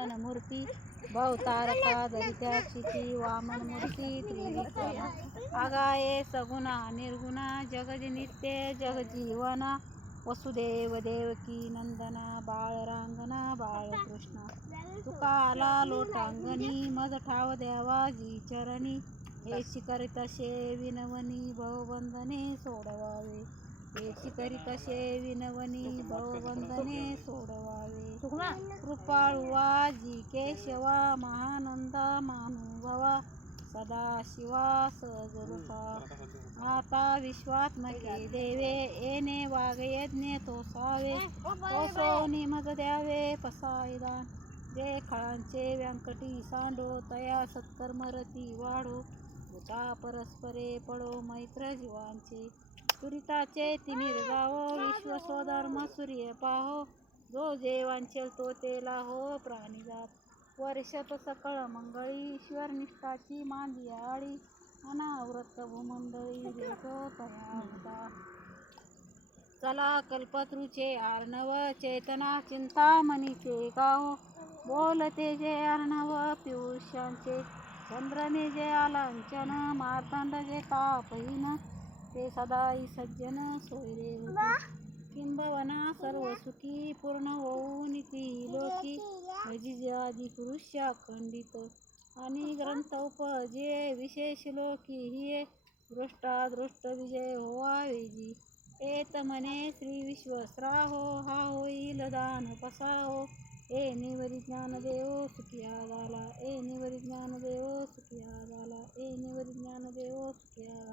नंदन मूर्ती भवतारका दरित्याची ती वामन मूर्ती त्रिविक्रम आगाये सगुणा निर्गुणा जगज नित्य जगजीवना वसुदेव देवकी नंदना बाळरांगणा बाळकृष्ण तुका आला लोटांगणी मज ठाव द्यावा जी चरणी हे शिकरी शे विनवनी भवबंधने सोडवावे. हे शिकरित शे विनवनी भवबंधने सोडवा कृपाळुवा जी केशवा महानंद मानुभवा सदा शिवा सहजरूपा आता विश्वात्मके देवे येणे वागयज्ञ तोसावे तोसो निमग द्यावे पसायदान जे खळांचे व्यंकटी सांडो तया सत्कर्मरती वाढो। भूता परस्परे पडो मैत्र जीवांचे। तुरिताचे तिमिर गावो विश्व स्वधर्म सूर्य पाहो। जो जेवांचे तो तेला हो प्राणीजात वर्षात सकळ मंगळी ईश्वर निष्ठाची मांदी आळी अनावृत्त भूमंडळी देतो तया चला कल्पतृचे आर्णव चेतना चिंतामणीचे गाव. बोलते जे अर्णव पियुष्यांचे. चंद्रने जे आलांचन मार्तंड जे तापहीन ते सदाई सज्जन सोयरे किंबवना सर्व सुखी पूर्ण होऊन ती लोकी. भजी आदी पुरुष खंडित. आणि ग्रंथ उपजे विशेष लोकी हिये. दृष्टादृष्ट विजय होवावेजी एत मने श्री विश्वस्राहो हा होईल दान पसाहो. ए निवरी ज्ञानदेव सुखिया झाला ए निवरी ज्ञानदेव सुखिया झाला ए निवरी ज्ञानदेव सुखिया